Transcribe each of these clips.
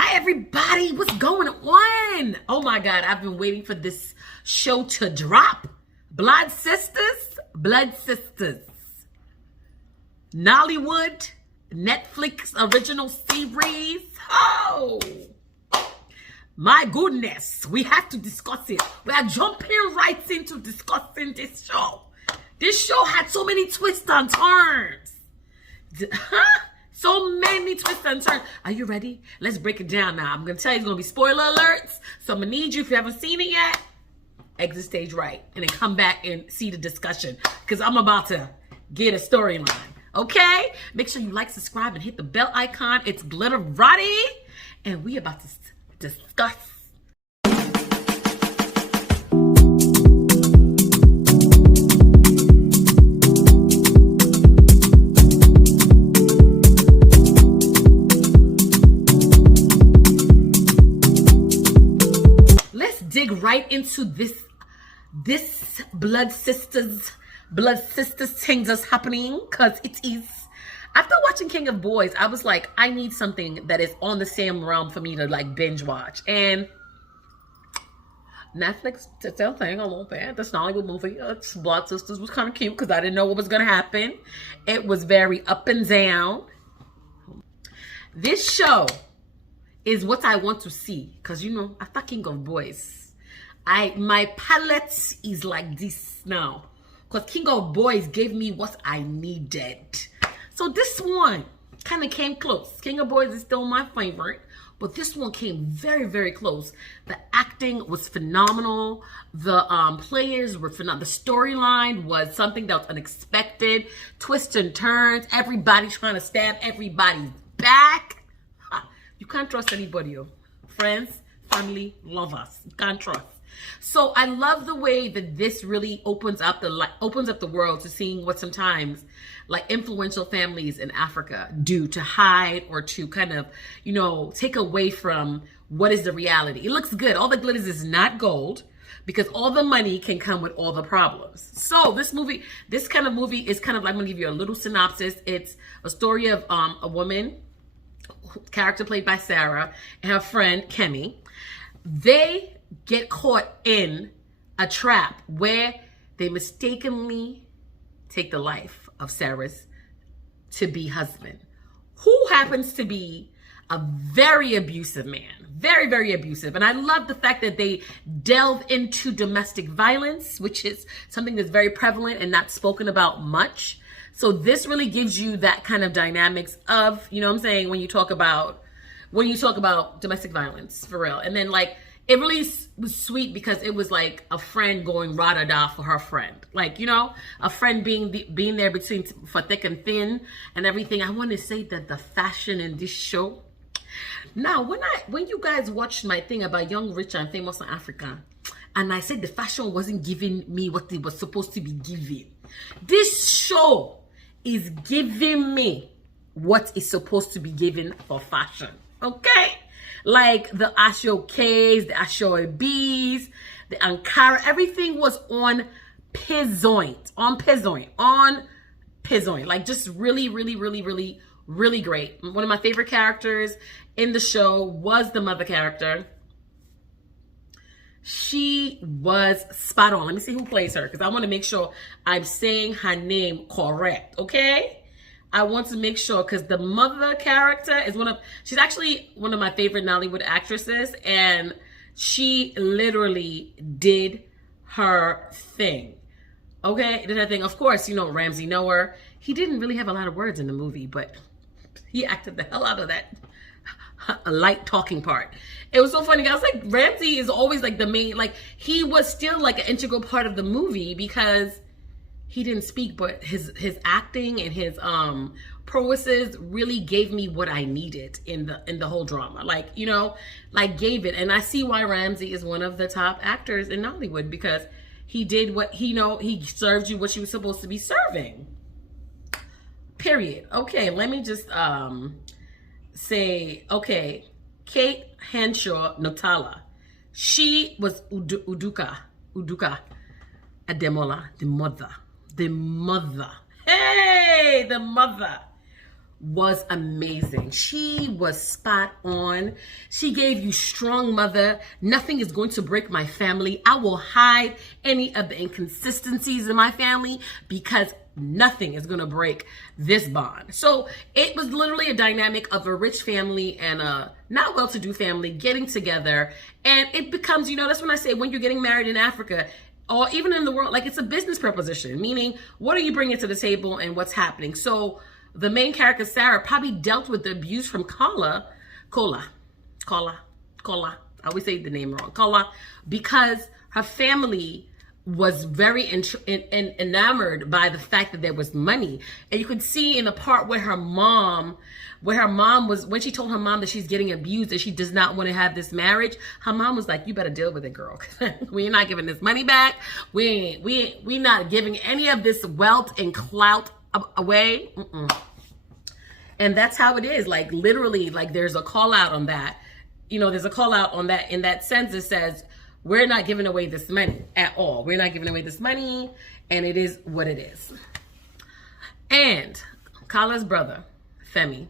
Hi everybody, what's going on? Oh my God, I've been waiting for this show to drop. Blood Sisters. Nollywood, Netflix original series. Oh, my goodness, we have to discuss it. We are jumping right into discussing this show. This show had so many twists and turns. So many twists and turns. Are you ready? Let's break it down now. I'm going to tell you it's going to be spoiler alerts. So I'm going to need you, if you haven't seen it yet, exit stage right. And then come back and see the discussion. Because I'm about to get a storyline. Okay? Make sure you like, subscribe, and hit the bell icon. It's Glitterati. And we about to discuss. Dig right into this blood sisters thing that's happening, because it is. After watching King of Boys, I was like, I need something that is on the same realm for me to like binge watch. And Netflix did their thing a little bit. This Nollywood movie, Blood Sisters, was kind of cute because I didn't know what was gonna happen. It was very up and down. This show is what I want to see, because you know, after King of Boys, my palette is like this now, because King of Boys gave me what I needed. So this one kind of came close. King of Boys is still my favorite, but this one came very, very close. The acting was phenomenal. The players were phenomenal. The storyline was something that was unexpected. Twists and turns. Everybody trying to stab everybody's back. You can't trust anybody. Friends, family, lovers. You can't trust. So I love the way that this really opens up the world to seeing what sometimes like influential families in Africa do to hide or to kind of, you know, take away from what is the reality. It looks good. All the glitters is not gold, because all the money can come with all the problems. So this kind of movie is kind of like, I'm gonna give you a little synopsis. It's a story of a woman, character played by Sarah, and her friend Kemi. They get caught in a trap where they mistakenly take the life of Sarah's to-be husband, who happens to be a very abusive man. Very, very abusive. And I love the fact that they delve into domestic violence, which is something that's very prevalent and not spoken about much. So this really gives you that kind of dynamics of, you know what I'm saying, when you talk about domestic violence, for real. And then like, it really was sweet because it was like a friend going rah-da-da for her friend. Like, you know, a friend being there between for thick and thin and everything. I want to say that the fashion in this show. Now, when you guys watched my thing about Young, Rich, and Famous in Africa, and I said the fashion wasn't giving me what it was supposed to be giving, this show is giving me what is supposed to be given for fashion. Okay? Like the Ashokes, the Ashobis, the Ankara, everything was on point. Like just really, really, really, really, really great. One of my favorite characters in the show was the mother character. She was spot on. Let me see who plays her, because I want to make sure I'm saying her name correct, okay? I want to make sure, because the mother character is she's actually one of my favorite Nollywood actresses, and she literally did her thing. Okay, did her thing. Of course, you know, Ramsey Noah, he didn't really have a lot of words in the movie, but he acted the hell out of that light talking part. It was so funny. I was like, Ramsey is always like the main, like he was still like an integral part of the movie because he didn't speak, but his acting and his prowesses really gave me what I needed in the whole drama. Like, you know, like gave it. And I see why Ramsey is one of the top actors in Nollywood, because he did what he served you what you were supposed to be serving. Period. Okay, let me just say, okay, Kate Henshaw Notala. She was Uduka Ademola, the mother. Hey, the mother. was amazing. She was spot on. She gave you strong mother. Nothing is going to break my family. I will hide any of the inconsistencies in my family because nothing is going to break this bond. So it was literally a dynamic of a rich family and a not well-to-do family getting together. And it becomes, you know, that's when I say when you're getting married in Africa, or even in the world, like it's a business proposition, meaning what are you bringing to the table and what's happening? So the main character, Sarah, probably dealt with the abuse from Kola. I always say the name wrong. Kola, because her family was very enamored by the fact that there was money. And you could see in the part where her mom was, when she told her mom that she's getting abused and she does not want to have this marriage, her mom was like, you better deal with it, girl. We're not giving this money back. We not giving any of this wealth and clout away. And that's how it is. Like literally, like there's a call out on that. You know, there's a call out on that. In that sense, it says, we're not giving away this money at all. We're not giving away this money, and it is what it is. And Kala's brother, Femi,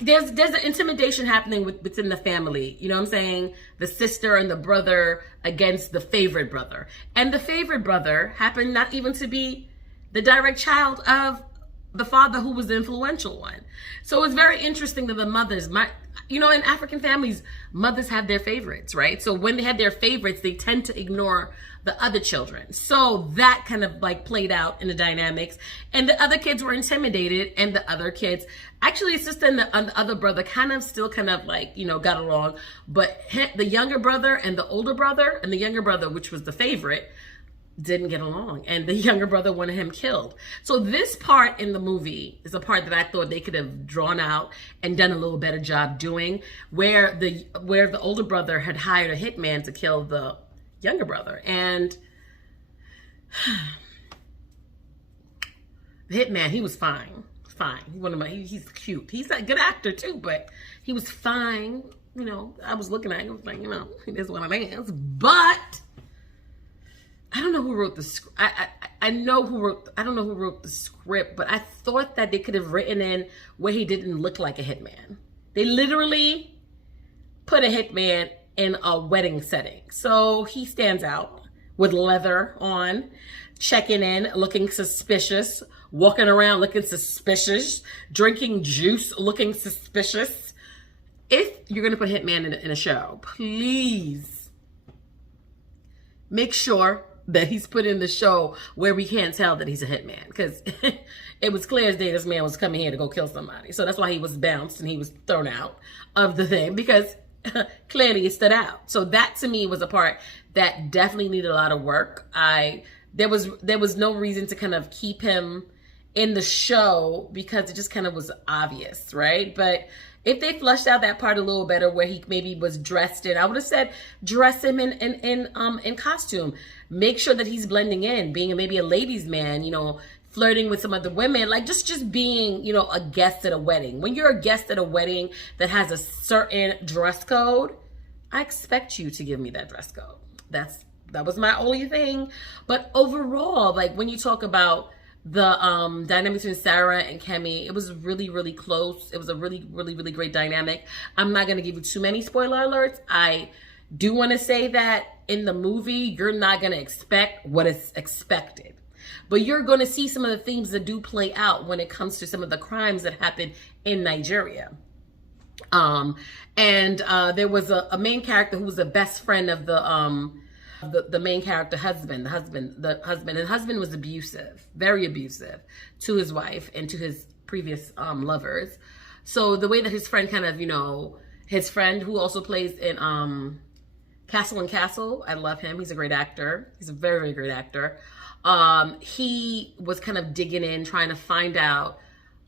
there's an intimidation happening within the family. You know what I'm saying? The sister and the brother against the favorite brother. And the favorite brother happened not even to be the direct child of the father who was the influential one. So it's very interesting that the mothers, you know, in African families, mothers have their favorites, right? So when they had their favorites, they tend to ignore the other children. So that kind of like played out in the dynamics. And the other kids were intimidated, and the other kids, actually his sister and the other brother kind of still kind of like, you know, got along. But the younger brother and the older brother, and the younger brother, which was the favorite, didn't get along, and the younger brother wanted him killed. So this part in the movie is a part that I thought they could have drawn out and done a little better job doing, where the older brother had hired a hitman to kill the younger brother. And the hitman, he was fine. He's cute. He's a good actor too, but he was fine. You know, I was looking at him, I was like, you know, it is what it is. But I don't know who wrote the script. I don't know who wrote the script, but I thought that they could have written in where he didn't look like a hitman. They literally put a hitman in a wedding setting. So he stands out with leather on, checking in, looking suspicious, walking around looking suspicious, drinking juice, looking suspicious. If you're going to put hitman in a show, please make sure that he's put in the show where we can't tell that he's a hitman, because it was clear as day this man was coming here to go kill somebody. So that's why he was bounced and he was thrown out of the thing, because clearly he stood out. So that to me was a part that definitely needed a lot of work. There was no reason to kind of keep him in the show because it just kind of was obvious, right? But if they flushed out that part a little better, where he maybe was dressed in, I would have said dress him in costume. Make sure that he's blending in, being maybe a ladies' man, you know, flirting with some other women, like just being, you know, a guest at a wedding. When you're a guest at a wedding that has a certain dress code, I expect you to give me that dress code. That was my only thing. But overall, like when you talk about the dynamic between Sarah and Kemi, it was really, really close. It was a really, really, really great dynamic. I'm not going to give you too many spoiler alerts. I do want to say that in the movie, you're not going to expect what is expected. But you're going to see some of the themes that do play out when it comes to some of the crimes that happen in Nigeria. There was a main character who was the best friend of the main character husband. The husband was abusive, very abusive to his wife and to his previous lovers. So the way that his friend kind of, you know, his friend who also plays in Castle and Castle, I love him. He's a great actor. He's a very, very great actor. He was kind of digging in, trying to find out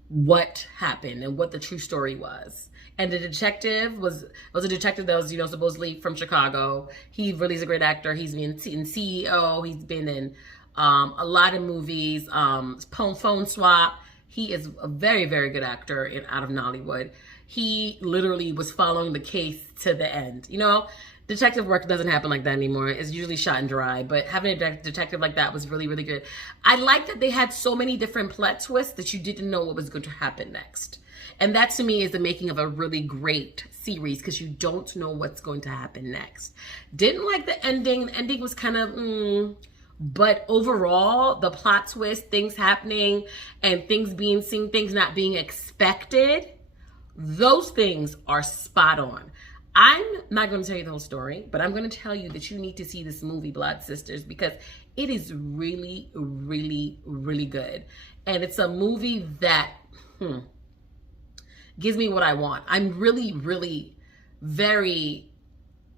what happened and what the true story was. And the detective was a detective that was, you know, supposedly from Chicago. He really is a great actor. He's been in CEO. He's been in a lot of movies. Phone Swap. He is a very, very good actor out of Nollywood. he literally was following the case to the end. You know, detective work doesn't happen like that anymore. It's usually shot and dry, but having a detective like that was really, really good. I like that they had so many different plot twists that you didn't know what was going to happen next. And that to me is the making of a really great series, because you don't know what's going to happen next. Didn't like the ending. The ending was kind of, but overall, the plot twist, things happening and things being seen, things not being expected, those things are spot on. I'm not going to tell you the whole story, but I'm going to tell you that you need to see this movie, Blood Sisters, because it is really, really, really good. And it's a movie that gives me what I want. I'm really, really very,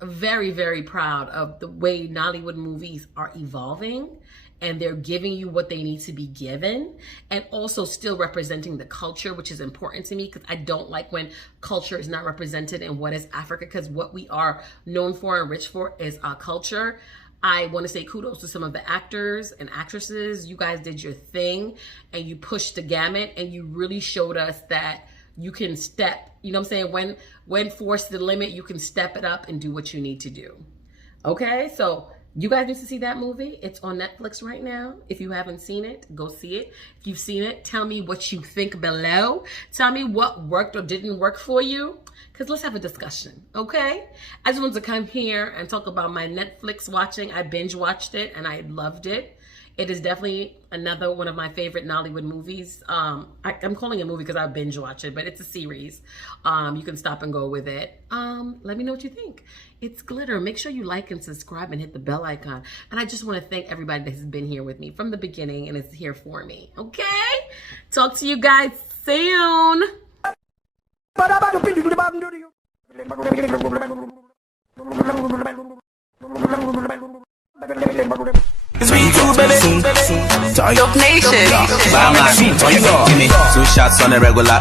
very, very proud of the way Nollywood movies are evolving, and they're giving you what they need to be given, and also still representing the culture, which is important to me, because I don't like when culture is not represented in what is Africa, because what we are known for and rich for is our culture. I want to say kudos to some of the actors and actresses. You guys did your thing, and you pushed the gamut, and you really showed us that you can step, you know what I'm saying? When forced to the limit, you can step it up and do what you need to do. Okay, so you guys need to see that movie. It's on Netflix right now. If you haven't seen it, go see it. If you've seen it, tell me what you think below. Tell me what worked or didn't work for you, because let's have a discussion, okay? I just wanted to come here and talk about my Netflix watching. I binge watched it and I loved it. It is definitely another one of my favorite Nollywood movies. I'm calling it a movie because I binge watch it, but it's a series. You can stop and go with it. Let me know what you think. It's Glitter. Make sure you like and subscribe and hit the bell icon. And I just want to thank everybody that has been here with me from the beginning and is here for me. Okay? Talk to you guys soon. Dope Nation. Give me 2 shots on the regular.